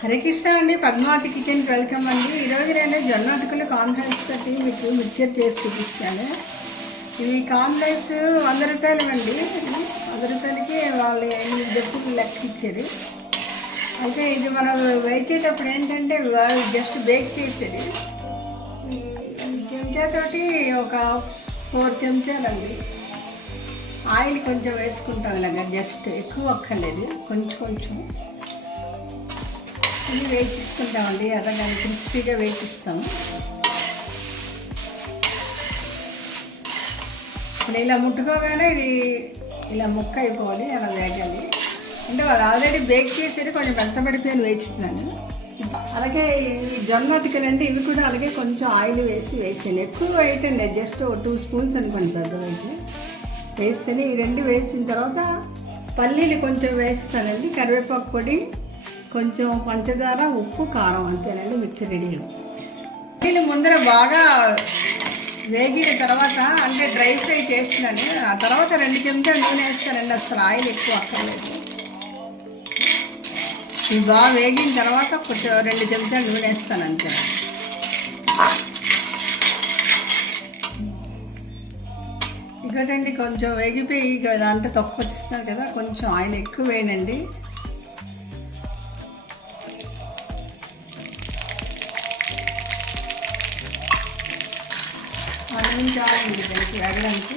హరే కృష్ణ అండి, పద్మావతి కిచెన్కి వెల్కమ్ అండి. ఈరోజు నేను జొన్న అటుకులు కాన్ఫ్లెక్స్ తోటి మీకు మిక్చర్ చేసి చూపిస్తాను. ఈ కాన్ఫ్లెక్స్ 100 రూపాయలు అండి. 100 రూపాయలకి వాళ్ళు 8 డబ్బులు లెక్క ఇచ్చారు. అయితే ఇది మనం వేసేటప్పుడు ఏంటంటే వాళ్ళు జస్ట్ బేక్ చేసేది. ఈ చెంచాతోటి ఒక 4 చెంచాలండి ఆయిల్ కొంచెం వేసుకుంటాం. ఇలాగ జస్ట్ ఎక్కువ అక్కర్లేదు, కొంచెం ఇది వేచిస్తుంటామండి. అలాగే క్రిస్పీగా వేచిస్తాము. ఇలా ముట్టుకోగానే ఇది ఇలా ముక్క అయిపోవాలి, అలా వేగాలి. అంటే వాళ్ళు ఆల్రెడీ బేక్ చేసేది కొంచెం మెత్తబడిపోయి వేచిస్తున్నాను. అలాగే ఈ జొన్న అటుకులంటే ఇవి కూడా అలాగే కొంచెం ఆయిల్ వేసాను. ఎక్కువ వేయటండి, జస్ట్ 2 స్పూన్స్ అనుకోండి పెద్దవైతే వేస్తేనే. ఇవి 2 వేసిన తర్వాత పల్లీలు కొంచెం వేస్తానండి, కరివేపాకు పొడి, కొంచెం పంచదార, ఉప్పు, కారం, అంతేనండి. మిక్చర్ రెడీ అయ్యింది. పల్లీలు ముందర బాగా వేగిన తర్వాత అంటే డ్రై ఫ్రై చేస్తున్నాను. ఆ తర్వాత 2 చెంచాలు నూనె వేస్తానండి. అసలు ఆయిల్ ఎక్కువ అక్కర్లేదు. ఇవి బాగా వేగిన తర్వాత కొంచెం 2 చెంచాలు నూనె వేస్తాను అంతే. ఇంకోటండి, కొంచెం వేగిపోయి దాంట్లో తక్కువ వచ్చిస్తారు కదా, కొంచెం ఆయిల్ ఎక్కువ వేయనండి. చాలండి దానికి వేగడానికి.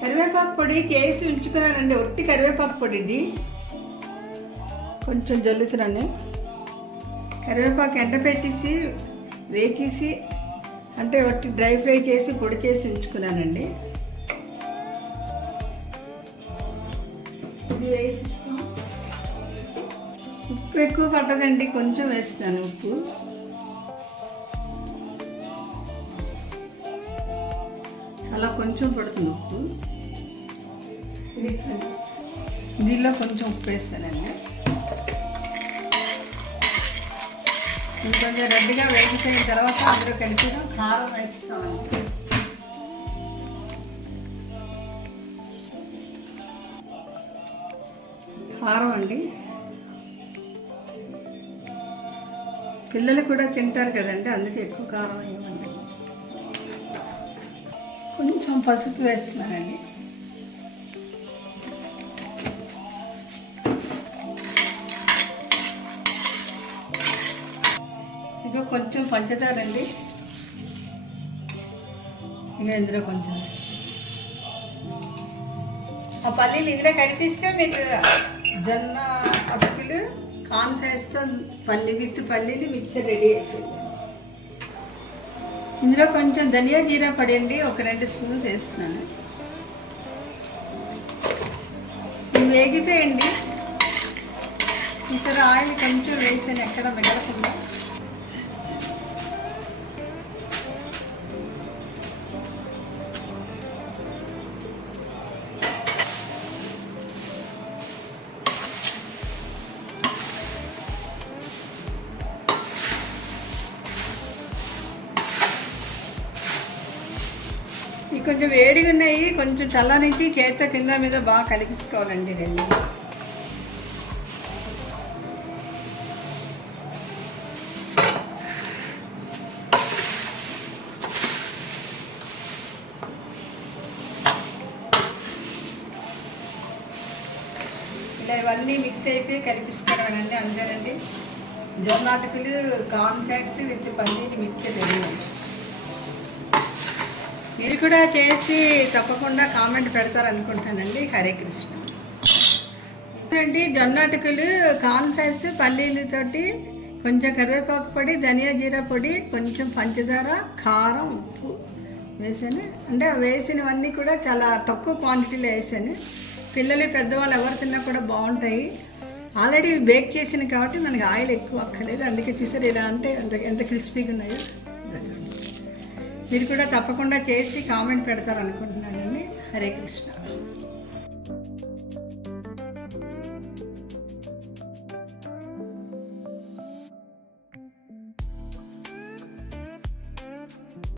కరివేపాకు పొడి చేసి ఉంచుకున్నానండి, ఒట్టి కరివేపాకు పొడి. ఇది కొంచెం జల్లుతున్నాను. కరివేపాకు ఎండపెట్టేసి వేకేసి అంటే ఒట్టి డ్రై ఫ్రై చేసి పొడి చేసి ఉంచుకున్నానండి. ఇది వేసిస్తాం. ఉప్పు ఎక్కువ పట్టదండి, కొంచెం వేస్తాను ఉప్పు. అలా కొంచెం పడుతుంది ఉప్పు. దీనిలో కొంచెం ఉప్పు వేస్తానండి. కొంచెం రెడ్డిగా వేగిపోయిన తర్వాత అందరూ కలిపి కారం వేస్తామండి. కారం అండి, పిల్లలు కూడా తింటారు కదండి, అందుకే ఎక్కువ కారం వేయమండి. కొంచెం పసుపు వేస్తున్నానండి. ఇక కొంచెం పంచదార అండి. ఇంకా ఇందులో కొంచెం ఆ పల్లీలు ఇందులో కనిపిస్తే మీకు జొన్న అటుకులు కాన్ఫ్లెక్స్తో పల్లీలు మిక్చర్ రెడీ అయిపోయింది. ఇందులో కొంచెం ధనియా జీరా పొడి అండి, ఒక 2 స్పూన్స్ వేస్తున్నాను. ఇవి వేగిపోయండి. ఈసారి ఆయిల్ కొంచెం వేసాను, ఎక్కడ మిగలకుండా. ఇవి కొంచెం వేడిగా ఉన్నాయి, కొంచెం చల్లనించి చేత్తో కింద మీద బాగా కలిపించుకోవాలండి. 2 ఇలా ఇవన్నీ మిక్స్ అయిపోయి కలిపించుకోవాలండి. అంతేనండి, జొన్న అటుకులు కాన్ఫ్లెక్స్ విత్ పల్లీలు మిక్చర్ రెడీ. మీరు కూడా చేసి తప్పకుండా కామెంట్ పెడతారనుకుంటానండి. హరే కృష్ణ అండి. జొన్న అటుకులు కాన్ఫ్లెక్స్ పల్లీలతోటి కొంచెం కరివేపాకు పొడి, ధనియా జీరా పొడి, కొంచెం పంచదార, కారం, ఉప్పు వేసాను. అంటే వేసినవన్నీ కూడా చాలా తక్కువ క్వాంటిటీలో వేసాను. పిల్లలు పెద్దవాళ్ళు ఎవరు తిన్నా కూడా బాగుంటాయి. ఆల్రెడీ బేక్ చేసిన కాబట్టి మనకి ఆయిల్ ఎక్కువ అక్కర్లేదు. అందుకే చూసారు ఇలా అంటే ఎంత క్రిస్పీగా ఉన్నాయో. మీరు కూడా తప్పకుండా చేసి కామెంట్ పెడతారనుకుంటున్నానండి. హరే కృష్ణ.